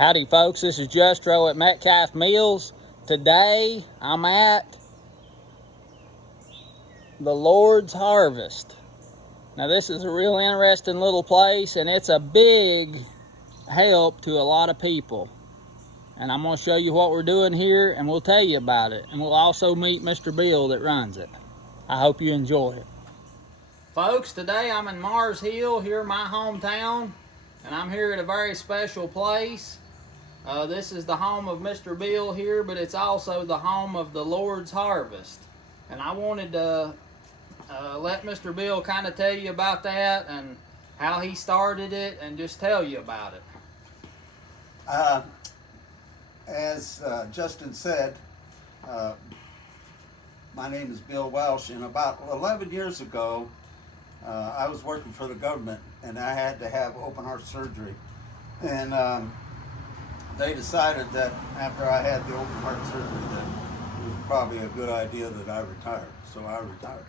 Howdy folks, this is Justro at Metcalf Mills. Today I'm at the Lord's Harvest. Now this is a real interesting little place and it's a big help to a lot of people. And I'm going to show you what we're doing here and we'll tell you about it. And we'll also meet Mr. Bill that runs it. I hope you enjoy it. Folks, today I'm in Mars Hill, here in my hometown. And I'm here at a very special place. This is the home of Mr. Bill here, but it's also the home of the Lord's Harvest. And I wanted to let Mr. Bill kind of tell you about that and how he started it and just tell you about it. As Justin said, my name is Bill Welsh, and about 11 years ago, I was working for the government and I had to have open heart surgery. And they decided that after I had the open heart surgery that it was probably a good idea that I retired. So I retired.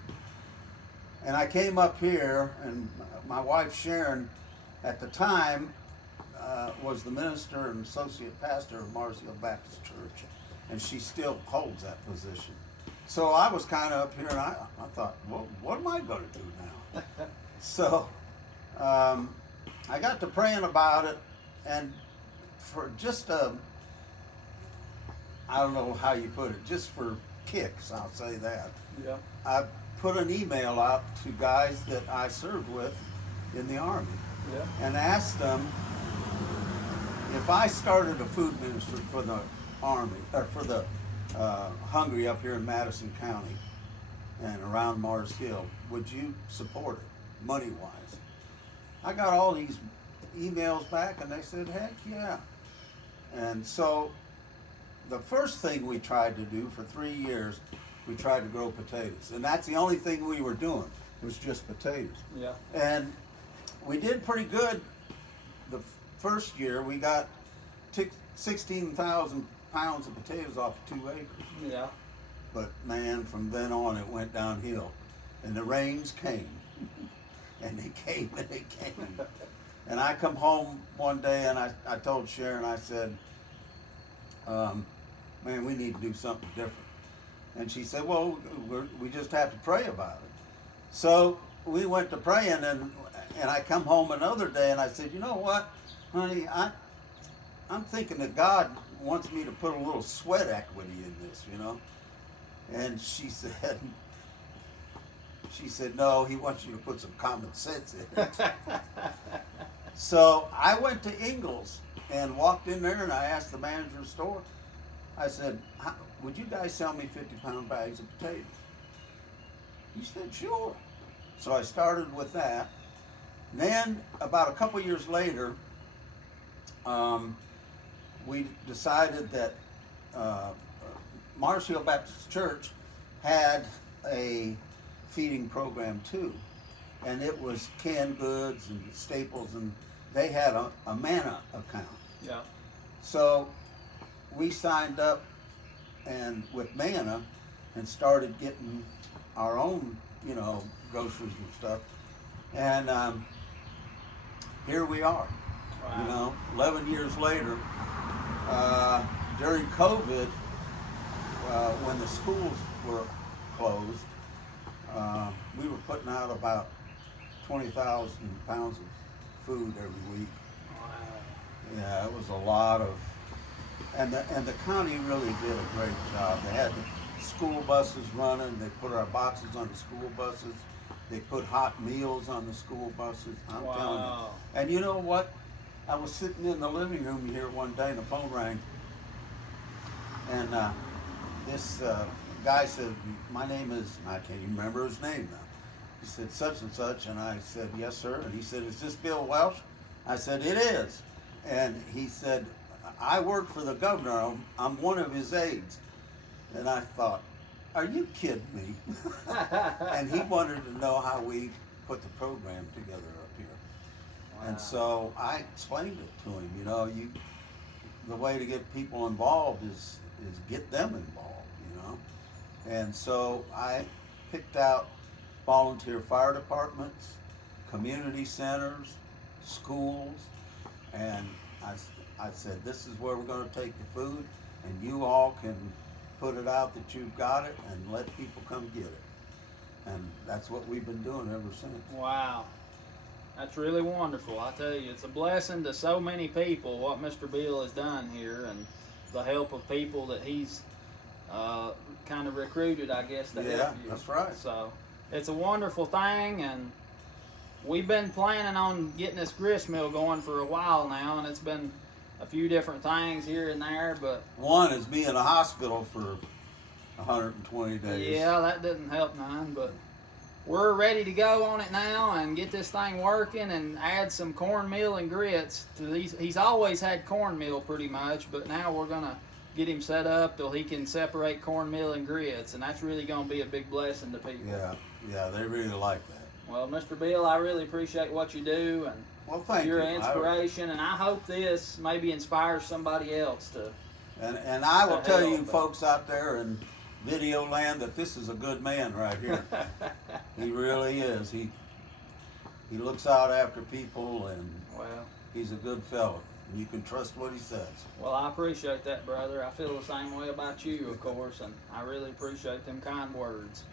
And I came up here, and my wife Sharon at the time was the minister and associate pastor of Mars Hill Baptist Church, and she still holds that position. So I was kind of up here and I thought, well, what am I going to do now? So I got to praying about it, and for just I don't know how you put it, just for kicks, I'll say that. Yeah. I put an email out to guys that I served with in the Army, and asked them if I started a food ministry for the Army, or for the Hungry up here in Madison County and around Mars Hill, would you support it, money-wise? I got all these emails back and they said, heck yeah. And so the first thing we tried to do for 3 years, we tried to grow potatoes. And that's the only thing we were doing, was just potatoes. Yeah. And we did pretty good the first year. We got 16,000 pounds of potatoes off of 2 acres. Yeah. But man, from then on it went downhill. And the rains came. And they came and they came. And I come home one day and I told Sharon, I said, man, we need to do something different. And she said, well, we just have to pray about it. So we went to praying, and I come home another day and I said, you know what, honey, I'm thinking that God wants me to put a little sweat equity in this, you know? And she said, no, he wants you to put some common sense in it. So I went to Ingles and walked in there and I asked the manager of the store, I said, would you guys sell me 50-pound bags of potatoes? He said, sure. So I started with that. And then about a couple years later, we decided that Mars Hill Baptist Church had a feeding program too. And it was canned goods and staples, and they had a manna account. Yeah. So we signed up and with manna and started getting our own, groceries and stuff. And here we are. Wow. 11 years later. During COVID, when the schools were closed, we were putting out about 20,000 pounds of food every week. Wow. Yeah, it was a lot of, and the county really did a great job. They had the school buses running. They put our boxes on the school buses. They put hot meals on the school buses. I'm telling you. And you know what? I was sitting in the living room here one day and the phone rang. And this guy said, my name is, and I can't even remember his name now. He said, such and such. And I said, yes, sir. And he said, is this Bill Welsh? I said, it is. And he said, I work for the governor. I'm one of his aides. And I thought, are you kidding me? And he wanted to know how we put the program together up here. Wow. And so I explained it to him. The way to get people involved is get them involved, And so I picked out volunteer fire departments, community centers, schools, and I said, this is where we're going to take the food, and you all can put it out that you've got it and let people come get it. And that's what we've been doing ever since. Wow. That's really wonderful. I tell you, it's a blessing to so many people what Mr. Bill has done here, and the help of people that he's kind of recruited, I guess, to help you. That's right. So it's a wonderful thing, and we've been planning on getting this grist mill going for a while now, and it's been a few different things here and there, but one is being in a hospital for 120 days. Yeah, that didn't help none, but we're ready to go on it now and get this thing working and add some cornmeal and grits to these. He's always had cornmeal pretty much, but now we're gonna get him set up till he can separate cornmeal and grits, and that's really gonna be a big blessing to people. Yeah, they really like that. Well, Mr. Bill, I really appreciate what you do, and thank you're you. an inspiration, and I hope this maybe inspires somebody else to. And I will tell you folks out there in video land that this is a good man right here. He really is. He looks out after people, and he's a good fellow. And you can trust what he says. Well, I appreciate that, brother. I feel the same way about you, of course, and I really appreciate them kind words.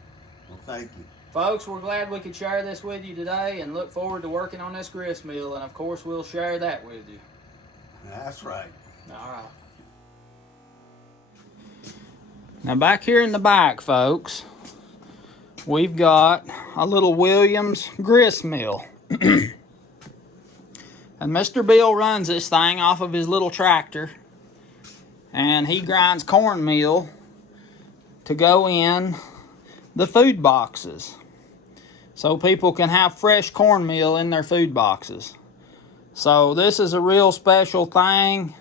Well, thank you. Folks, we're glad we could share this with you today and look forward to working on this grist mill, and of course we'll share that with you. That's right. All right. Now back here in the back, folks, we've got a little Williams grist mill. And Mr. Bill runs this thing off of his little tractor, and he grinds cornmeal to go in the food boxes so people can have fresh cornmeal in their food boxes. So this is a real special thing,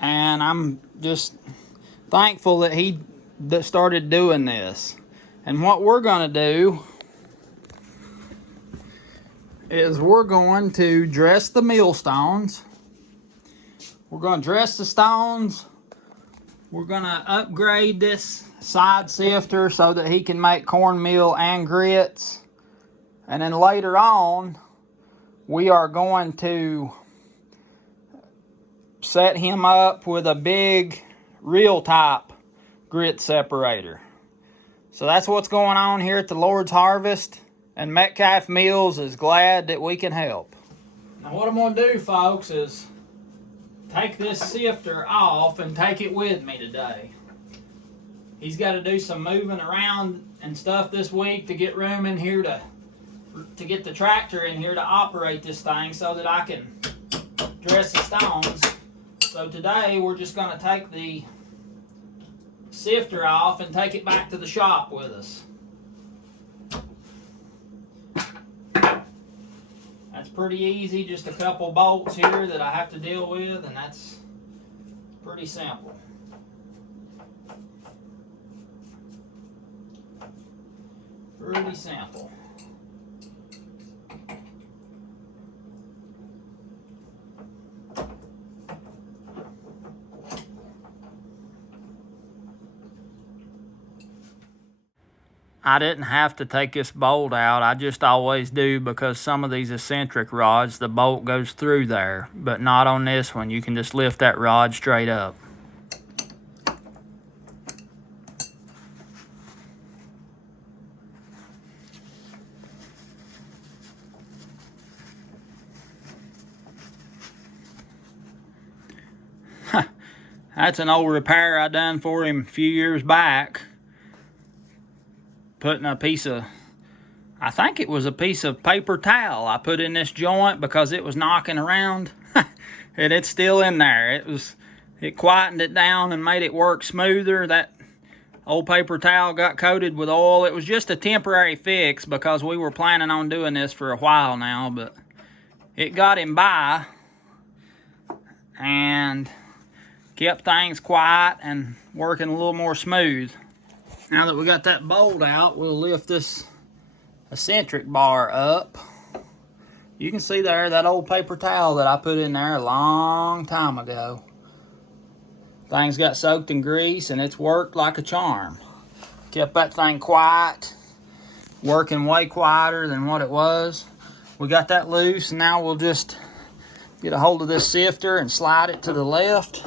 and I'm just thankful that he started doing this. And what we're going to do is we're going to dress the millstones. We're going to dress the stones. We're going to upgrade this side sifter so that he can make cornmeal and grits. And then later on, we are going to set him up with a big real type grit separator. So that's what's going on here at the Lord's Harvest, and Metcalf Mills is glad that we can help. Now what I'm going to do, folks, is take this sifter off and take it with me today. He's got to do some moving around and stuff this week to get room in here to get the tractor in here to operate this thing so that I can dress the stones. So today we're just going to take the sifter off and take it back to the shop with us. That's pretty easy, just a couple bolts here that I have to deal with, and that's pretty simple. Pretty simple. I didn't have to take this bolt out. I just always do because some of these eccentric rods, the bolt goes through there, but not on this one. You can just lift that rod straight up. That's an old repair I done for him a few years back. Putting a piece of, I think it was a piece of paper towel I put in this joint because it was knocking around. And it's still in there. It quietened it down and made it work smoother. That old paper towel got coated with oil. It was just a temporary fix because we were planning on doing this for a while now, but it got him by and kept things quiet and working a little more smooth. Now that we got that bolt out, we'll lift this eccentric bar up. You can see there that old paper towel that I put in there a long time ago. Things got soaked in grease and it's worked like a charm. Kept that thing quiet, working way quieter than what it was. We got that loose, and now we'll just get a hold of this sifter and slide it to the left,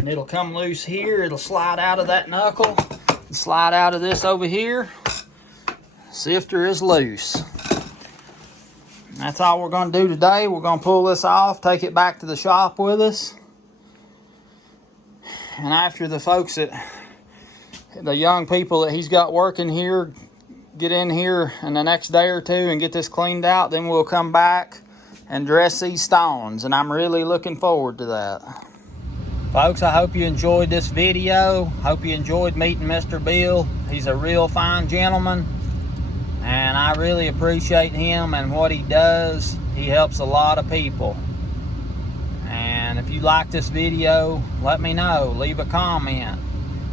and it'll come loose here. It'll slide out of that knuckle and slide out of this over here. Sifter is loose. That's all we're going to do today. We're going to pull this off, take it back to the shop with us. And after the folks the young people that he's got working here get in here in the next day or two and get this cleaned out, then we'll come back and dress these stones. And I'm really looking forward to that. Folks, I hope you enjoyed this video. Hope you enjoyed meeting Mr. Bill. He's a real fine gentleman, and I really appreciate him and what he does. He helps a lot of people. And if you like this video, let me know. Leave a comment.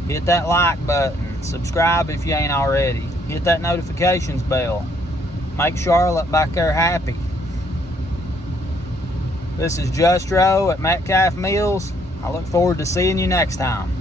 Hit that like button. Subscribe if you ain't already. Hit that notifications bell. Make Charlotte back there happy. This is Justro at Metcalf Mills. I look forward to seeing you next time.